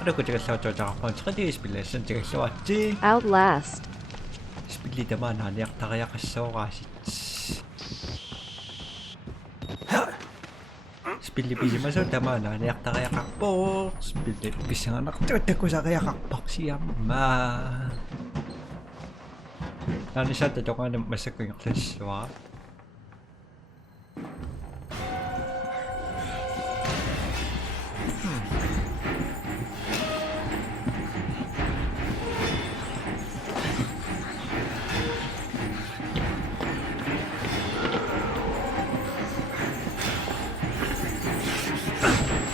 Aduh, 제가 저장 번쩍이 스필레슨 제가 써왔지. Outlast. 스필리드만 아니야 다가야 갔어가시. 스필리비지마서 다만 아니야 다가야 각복. 스필리 비상 anak tuh sa kaya kakpak siya ma. Nani siya tayo masuk ko yung klaswa.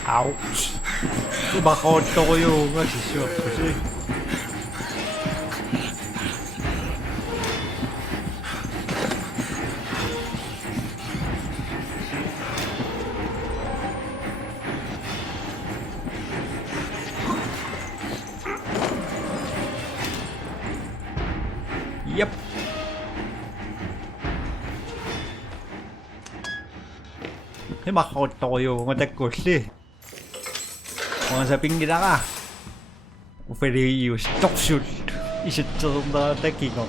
Ouch! Kumakonto ko yung shoot kasi. Yep! Kumakonto ko yung attack ko siya. Mga saping nila ka. Pwede i-use stock shoot. Isip na attacking ko.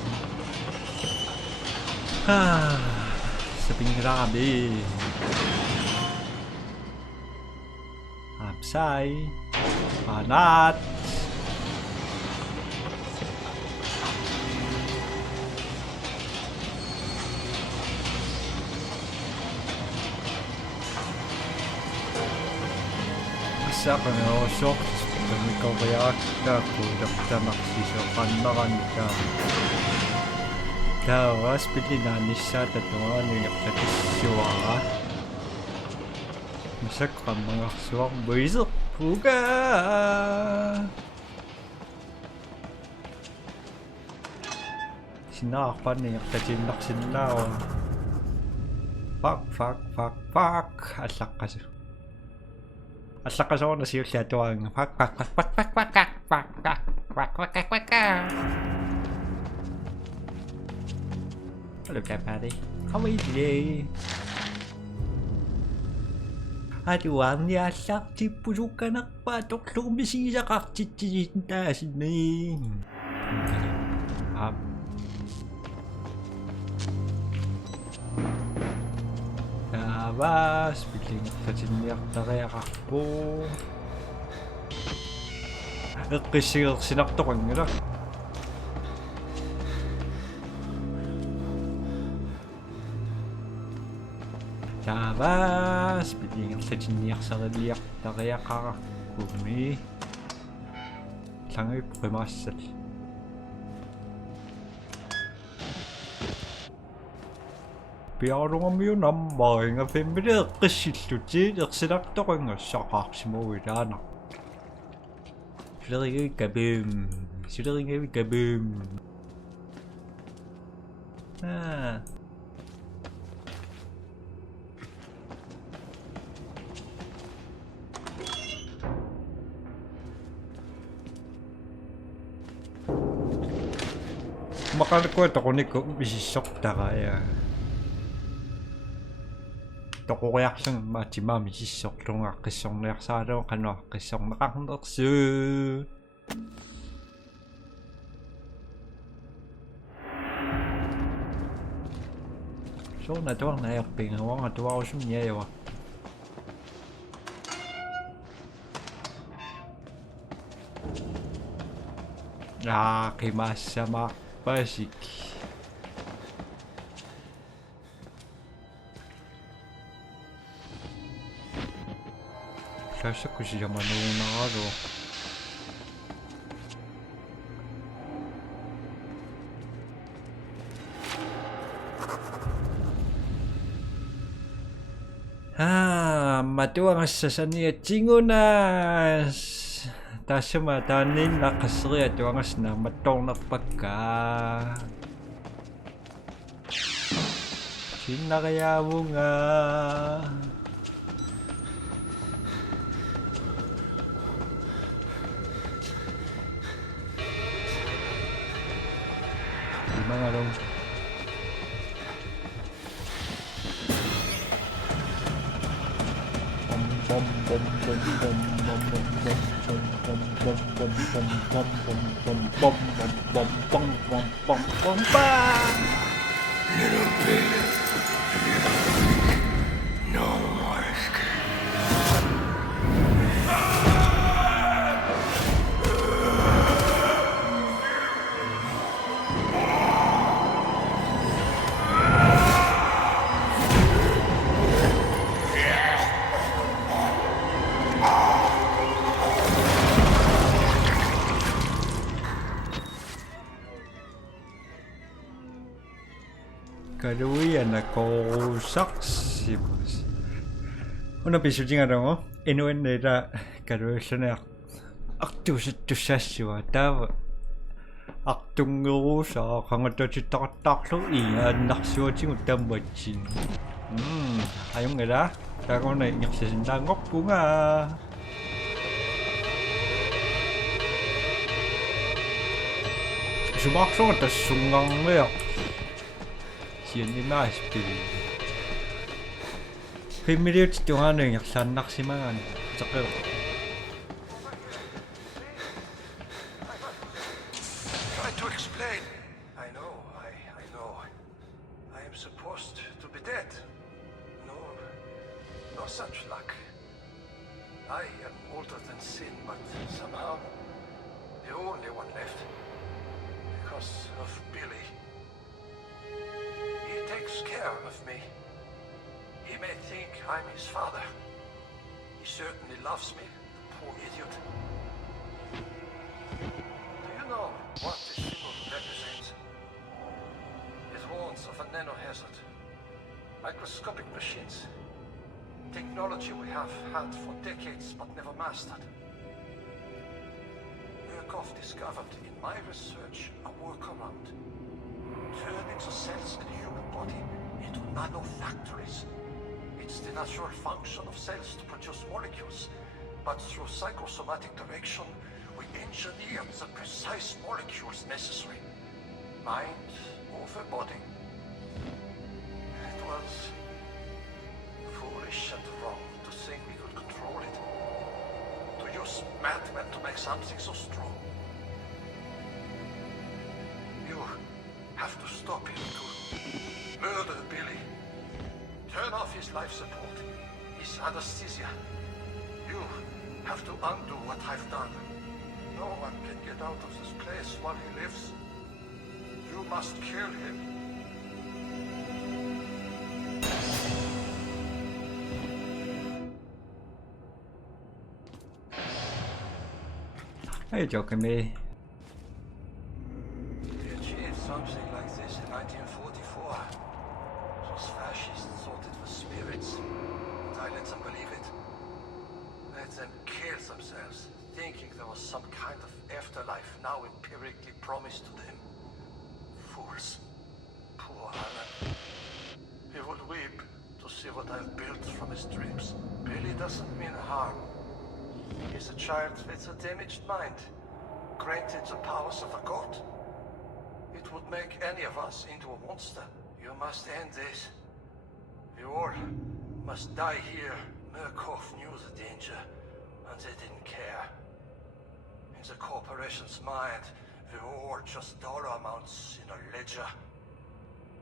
Saping nila kami. Hapsay. Panat. Sa shock kami ko kaya kudak na maksiso pandakan ka dawas pilihanis sa tatungan ng katiswa masak ang mga suwak buwisok puga sinakapan niya katinak sinaw fuck asak kasi at lakas ako nasiyot siya ito ang pak. Hello pare. How are you today? Aduan niya sakti pusukan patok lumisi sa kakchichitas ni. Bas, bigling katinyak na kaya kakbo. Kasi sinakto ko nila. Bas, bigling katinyak sa kaliyak na kaya kakbo ni. Langay po kayo masal. Piaro mo yun ang mga pemire kasiltuti at sinakto ko nga sa kaksimuwiran. Silari kabim. Makalikwento ko ni ko bisisok na kaya. Toko kaya siyang machimami sisok rong akisong naksaro kano akisong nakakandoksu. So natuwang nayakping awang atuwa ko sumyayawa. Kimasama basic. Kaya ko siya manunaro. Matuwa nga sa saniya chingunas. Tasya matanin nakasri at wangas na matong na pagka. Sinakaya mo nga. Mga dong. Bom bom bom bom bom bom bom bom bom Little Billy. No more escape. Kaluiyan ako saksimus. Una pisutingaramo inuennera kaluisana aqtuusattussaassua taava aqtungeruusaa qangatatittaqattaarlu iyaannarsuutigu tammatsin. Ajungela taaguna ingерсисиннаангорпунга. Sumaaqsuga tassungarngia. Sianni maaspili. 5 minuutit tuhaaningерсааннарсимагаани теқео. Try to explain. I know. I am supposed to be dead. No such luck. I am older than sin, but somehow the only one left. Because of Billy. He takes care of me. He may think I'm his father. He certainly loves me, poor idiot. Do you know what this symbol represents? It warns of a nanohazard. Microscopic machines. Technology we have had for decades but never mastered. Murkoff discovered in my research a workaround. Turning the cells in the human body into nanofactories. It's the natural function of cells to produce molecules, but through psychosomatic direction, we engineered the precise molecules necessary. Mind over body. It was foolish and wrong to think we could control it. To use madmen to make something so strong. You have to stop him to murder Billy. Turn off his life support, his anesthesia. You have to undo what I've done. No one can get out of this place while he lives. You must kill him. Are you joking me? They achieved something like this in 1944. Those fascists thought it was spirits, and I let them believe it. Let them kill themselves, thinking there was some kind of afterlife now empirically promised to them. Fools. Poor Alan. He would weep to see what I've built from his dreams. Billy doesn't mean harm. He's a child with a damaged mind, granted the powers of a god. It would make any of us into a monster. You must end this. We all must die here. Murkoff knew the danger, and they didn't care. In the corporation's mind, we're all just dollar amounts in a ledger.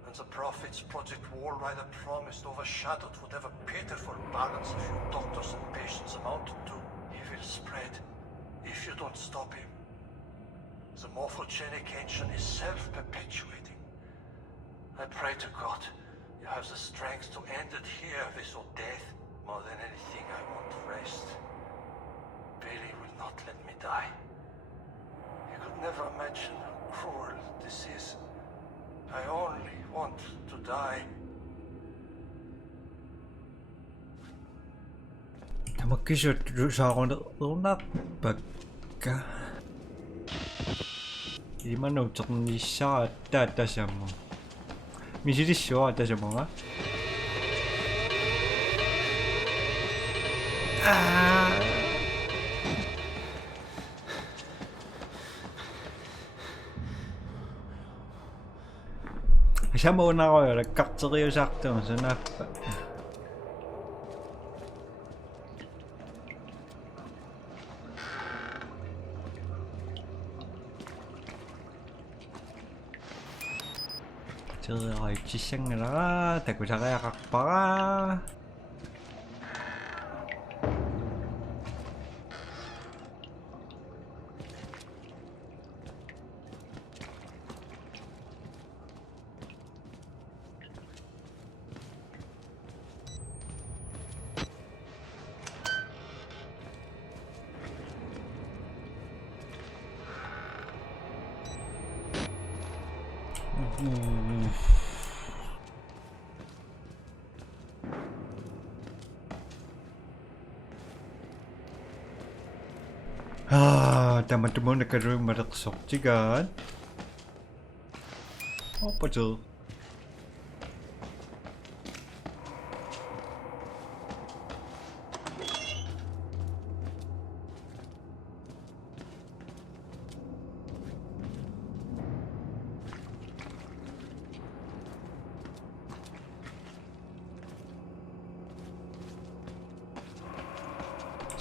And the profits Project Wallrider promised overshadowed whatever pitiful balance a few doctors and patients amounted to. He will spread if you don't stop him. The morphogenic engine is self-perpetuating. I pray to God you have the strength to end it here with your death. More than anything, I want rest. Billy will not let me die. You could never imagine how cruel this is. I only want to die. Tämä kysyt runnapakka. Ilman on niissä tässä mun. Miksi se tässä mun? Siamo una roja, katsotaan saktaan se näppä. 들어갈지 생각나 대구 자가야 각봐. Teman-teman dekat rumah maksok juga. Apa tuh?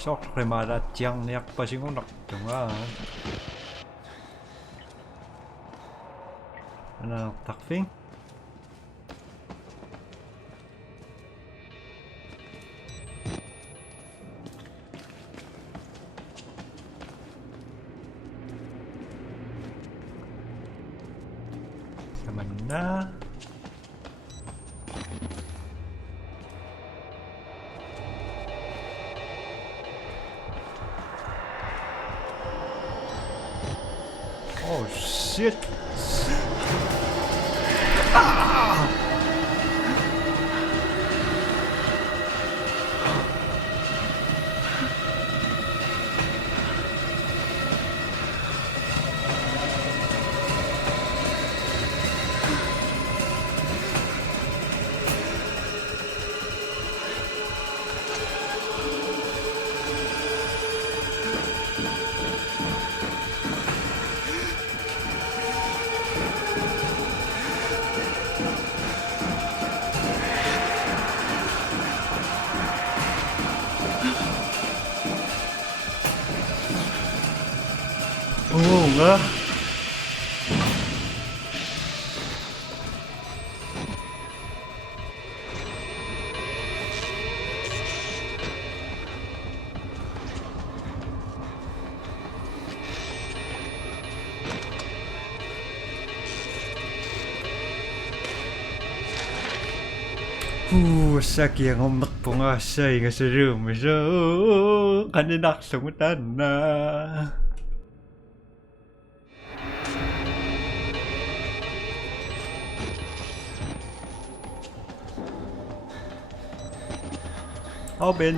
Sok remada tiang niak pasti ngonak dengan ana takfing sama na. Oh shit. Enggak. Saki yang omak pengasai nga serum so kaninak sungutan na. Open.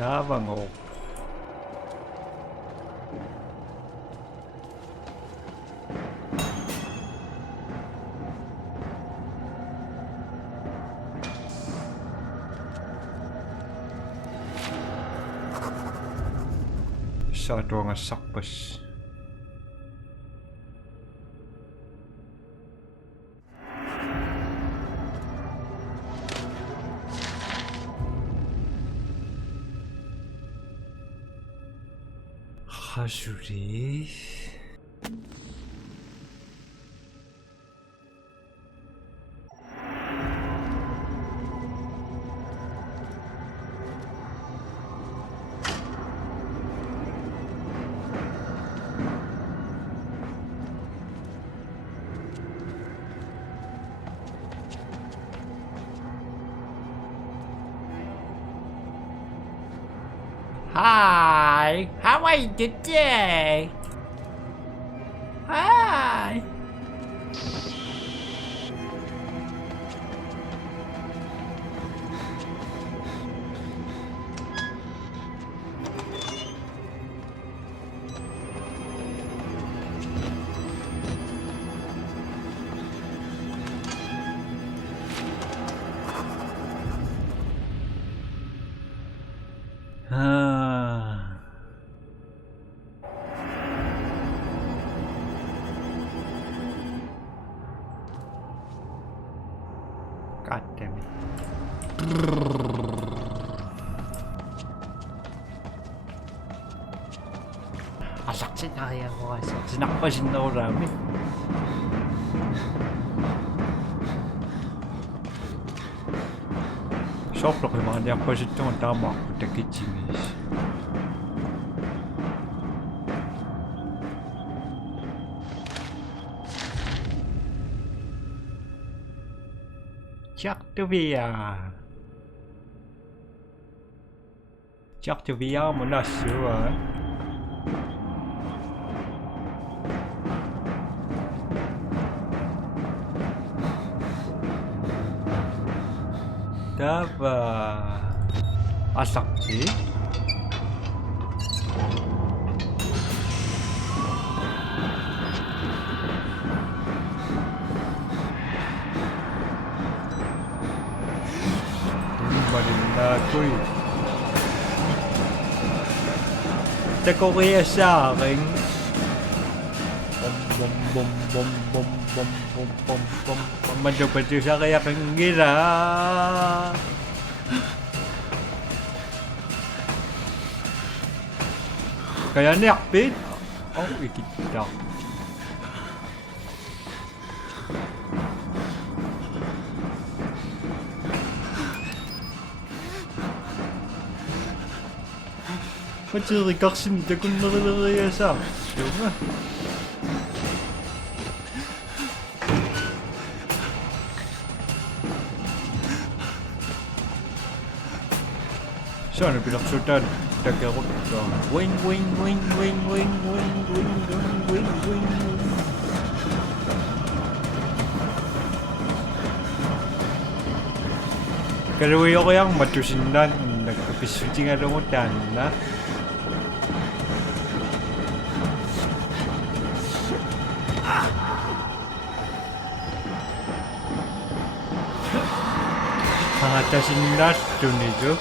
Tabango. Satu nga sakpas. Hasuri. Hi, how are you today? Hi. God damn it. Asaksin kaya ko kasi. Sinakpasin na ko namin. Soplo ko yung mga niyakpasin ito. Ang tama ako. Takichimis. Chắc to VR. Chắc to VR mà nó sửa. Dava asakti. Marindagoy. Teko kaya sa akin. Bom bom bom bom bom bom bom bom bom. Madapati sa kaya kang gira. Kaya niyakpit. Oh, ikitak. Macam kaksin dia kun nalaya sa. Cuma. Sana bilang sultan dagarut ka. Wing wing wing wing wing wing wing wing wing wing. Kalau yo yang matusindan nagpisuting ada mo dan na. Pangatasin na dun ito.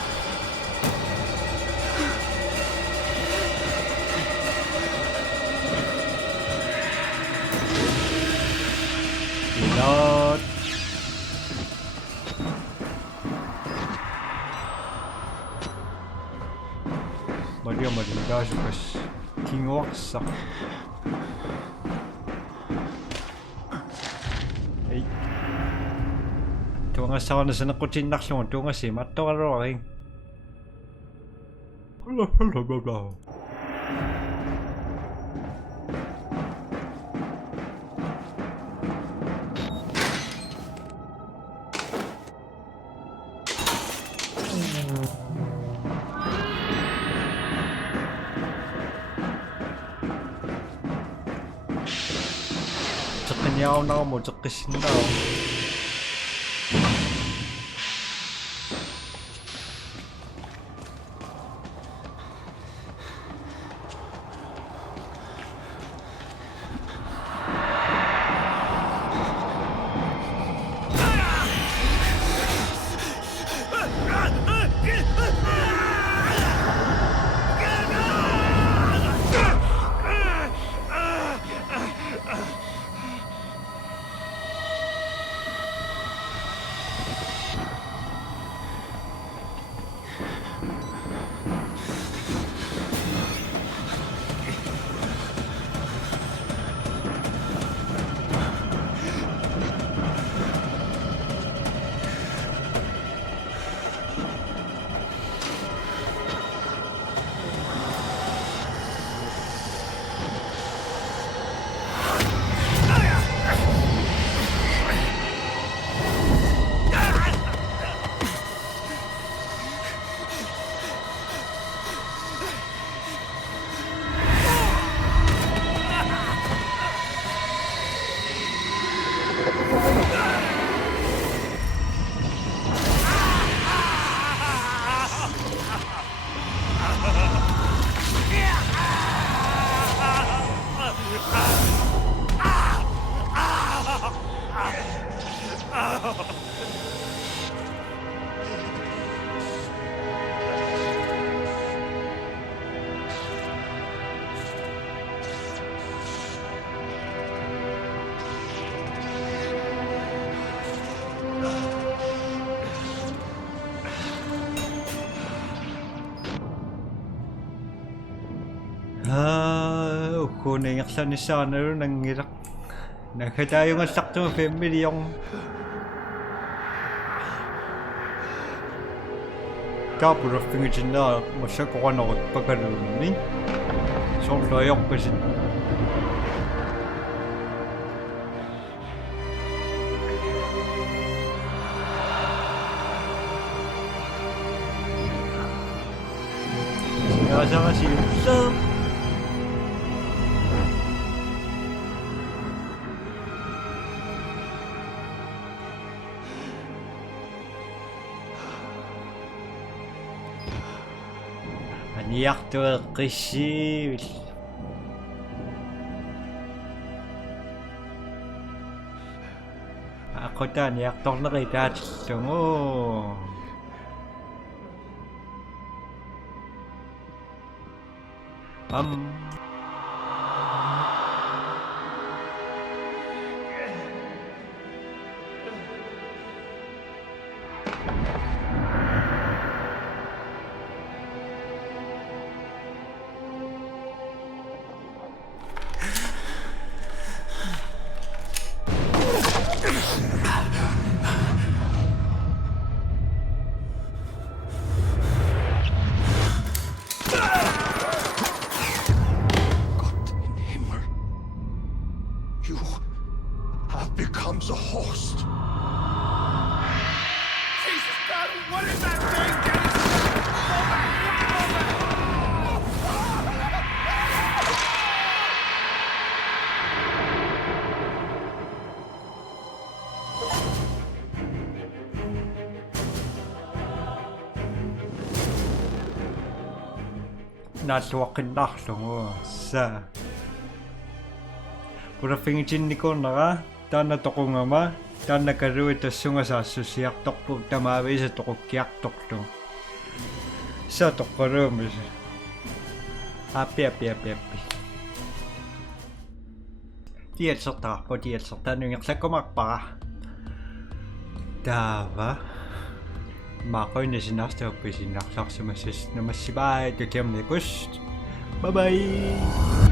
Pilot. Maria sukas tingwaksak. Ay. Ito nga sa na sa nakutsinak siya. Ito nga si Mato ka rin. Hala. Kanya ako na mo, tsakasin na ako. ko na yung ni sana rin ng irak. Nakita yung sakto family yung kapura pingin na masya ko ka nakot pagkaroon so layok kasi sinasa kasi sa Aniyak to kasi ako ta niyak to na kay tat mo You have become the host. Jesus God, what is that thing? Get it! Nasuwakin na mo sa pura pingin ni ko naka tana to ko nga ma tana karu ito sunga sa susiyak tok po tamawi sa to ko kiyak tok to sa to ko rum api tiyan sa ta nung yaksa ko makpa dava Makoy na sinasta ko sinaksak sa masis na masibay to kem ne bye bye